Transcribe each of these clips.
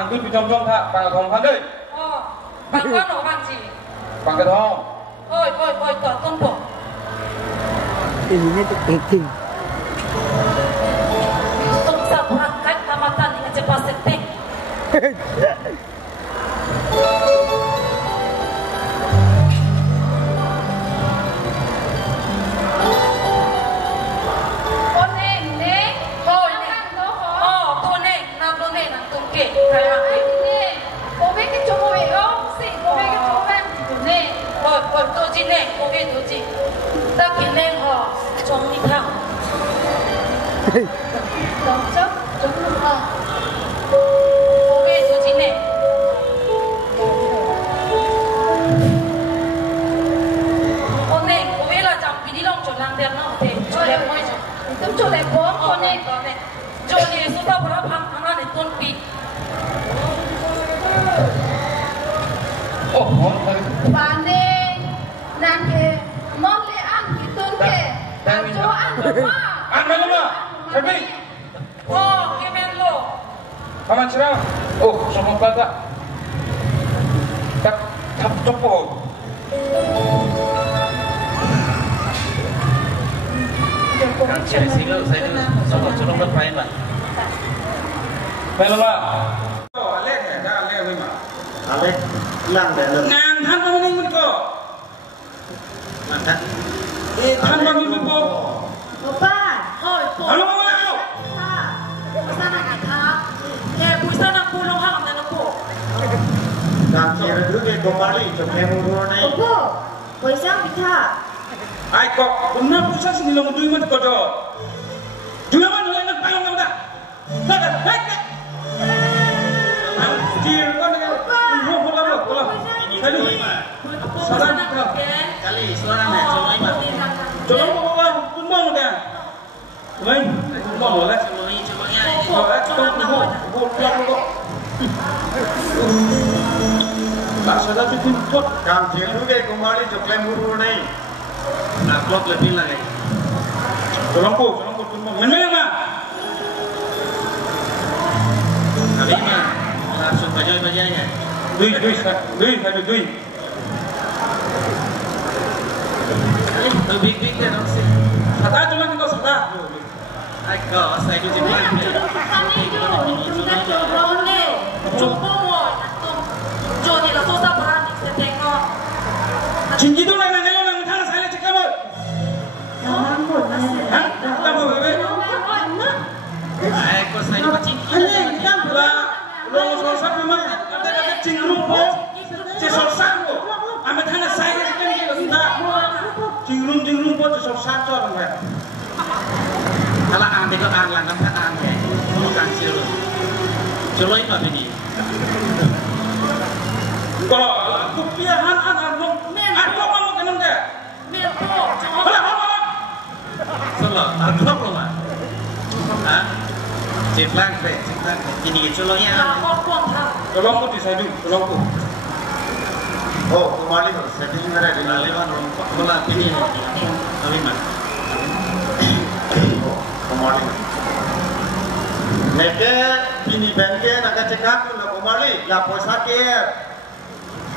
Nanti dicom-com tak, Pak Thong kan deh. Oh, Pak Kono Bang sih. Pak Thong. Oi, tuh tumpuk. Ini tuh penting. Tung sabrakat tamatan dengan cepat setting. Paman cerah. Oh, sama bata. Tak cepot. Saya suruh bermain lah. Baik lah. Oh, Alek ya, dah Alek ni mah. Alek lang dah. Nang than kau ni mun ko. Mata. Than kau ni mun ko. Opa, oi, po. Halo. Sana kita. Sana pulong hang na po. Dah kira dulu ke kembali cuma murah ni. Opo, poisang kita. Ai kok, benar pusat sini lo mudui mat ko do. Dua man oleh nak payung ngam dah. Dah. Jir kau dengan bola. Tadi. Salam kau. Kali suara ni cuma lima. Tolong bawa pun mau dah. Baik, mau lah. Cuma ya. Tak sadar bikin pot. Kam kira dulu ke kembali cuma murah ni. Nak blok lebih lagi. Tolong pun mau. Mana mah? Kali mah langsung bajai-bajainya. Dui. Big dia dong sih. Kata cuma kita sudah. Aiko, saya tu cuma. Cinci tu lain yang thang saya cakap apa? Hah? Tak boleh. Aiko, saya cuma cinci. Lo sosak memang ada cingrum po, sosak po. Amat thang saya kan kita sudah. Cingrum po sosak tu apa enggak? Kalau ang teko ang lang kan ang ya. Bukan siro. Joloi mah begini. Kalau kupiahan aku mau kenal dia. Solo, aku belum mah. Hah? Ciplang. Ini joloinya. Tolong ku disadu, tolong ku. Oh, kembali harus setting mereka di lewan rompak. Bola ini. Tapi mah. Kembali. Mereka ini bangke nak cekak tu kembali. La poisa ke.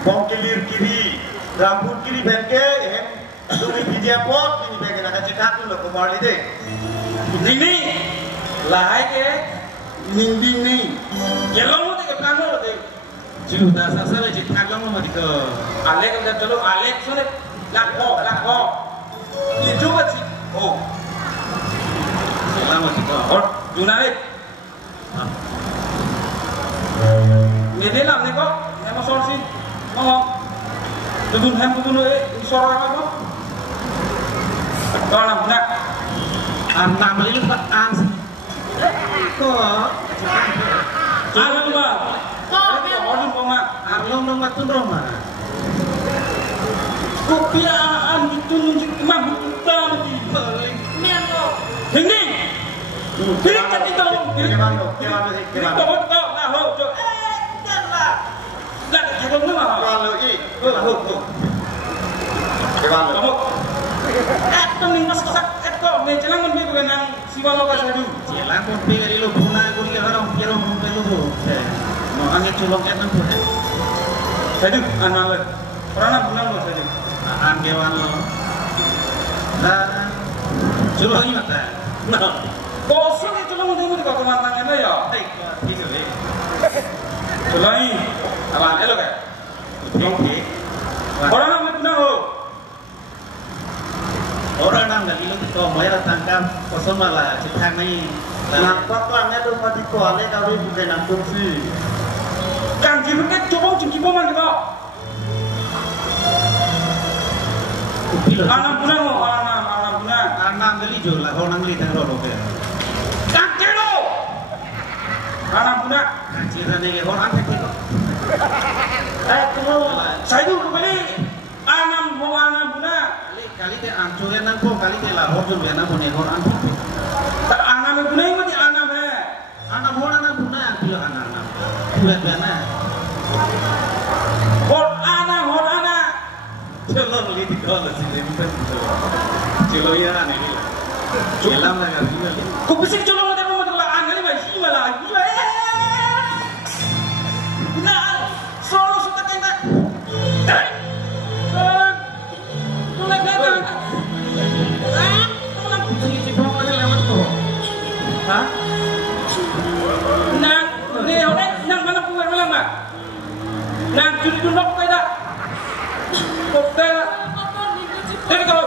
Bong kiri, rambut kiri bangke. Tumi video pot ini bangke nak cekak tu kembali deh. Ini lahai ke ninding ni. Jelong tu ke pelangor tu. Juta sasar je cekak kamu mati ke. Alek udah dulu Alek sulit. Lakho. Itu apa sih? Oh. Lama kita. Or, Junarek. Ini lah ni kok. Nama sorsi. Ngomong. Tubun ham tubun suara apa? Kalau nak nak, nama ini tak ans. Kok? Arang ba? Orang poma, Arang nama tu Roma. kopi itu nunjuk imam kita mesti balik. Miano. Ini, pilih kan itu, pilih kau nak ho, jo, janganlah, nak kita mana? Kalau ini, Kamu, itu nih mas kesak, itu, nih jalan pun bukan yang siwa lo kasih. Jalan pun pergi lu punah guli orang kira pun pergi lu. Mau angin culok itu pun. Saya anak le, orang bulan lo saya. Angin lo. Nah, culok ini mata. Nah, kosong itu lo mungkin juga kemantangannya ya. Gitu deh. Sulai, apa elo kan? Oke. Orang nama punya ho. Orang nang gali lu tu mau ya tangkap kosong malah cipta mai. nampak langnya tu mati kualnya kau bukan nangkep sih. Kang jiwa kan coba cuma jiwa mana kau? Anak punya ho, anak punya. Anak gali jual lah, orang gali tengah rodo ke. Kang kilo. Anak punya. Cerita ni orang tak kilo. Kalau saya tu kembali anak punya. Kali dia ancurin nang ko, kali dia lahor jual dia nang punya orang. Anak punya ini mesti anak he. Anak orang nang punya kilo anak. Buat mana? Hor anak. Celo beli di kau lah sini bukan celo ya ni ni. Jelam lah kan ni. Kau bisik coba macam anak ni masih malah. Nah, solo suka kena. Hah? Nang, ni orang nang mana punya malam ah? Nang curi dulu kau dah. Kau dah. Jadi kau.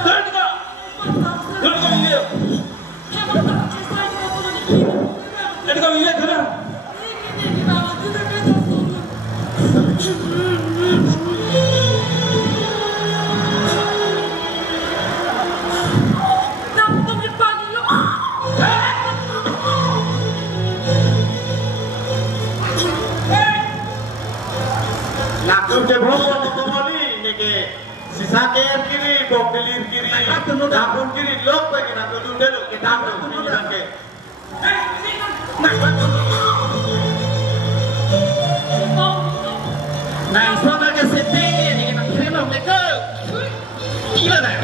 Jadi kau. Jadi kau ini. Jadi kau ini tu lah. Sudah belum kembali ni ke sisa kiri, bongkilir kiri, dapur kiri, lok bagi nak dulu dulu ke dapur ni kan ke. Nah, sama ke setting ni kita kiri lok leka. Gila dah.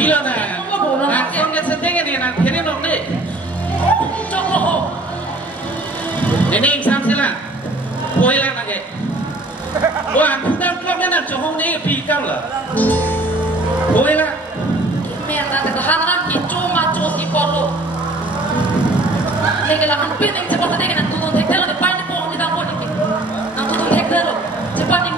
Bila na, nak kongsi setting ni nak kiri nok ni. Cokok. Ini exam sila. Boleh lah nak ke. Wah, kita kau ni nak cokok ni pikau lah. Boleh lah. Mereka kata hal-hal itu macam si polo. Teke lah han piting cepat teke nang tutun tek telo de pain po ni dang po ni. Nang tutun tek telo cepat ni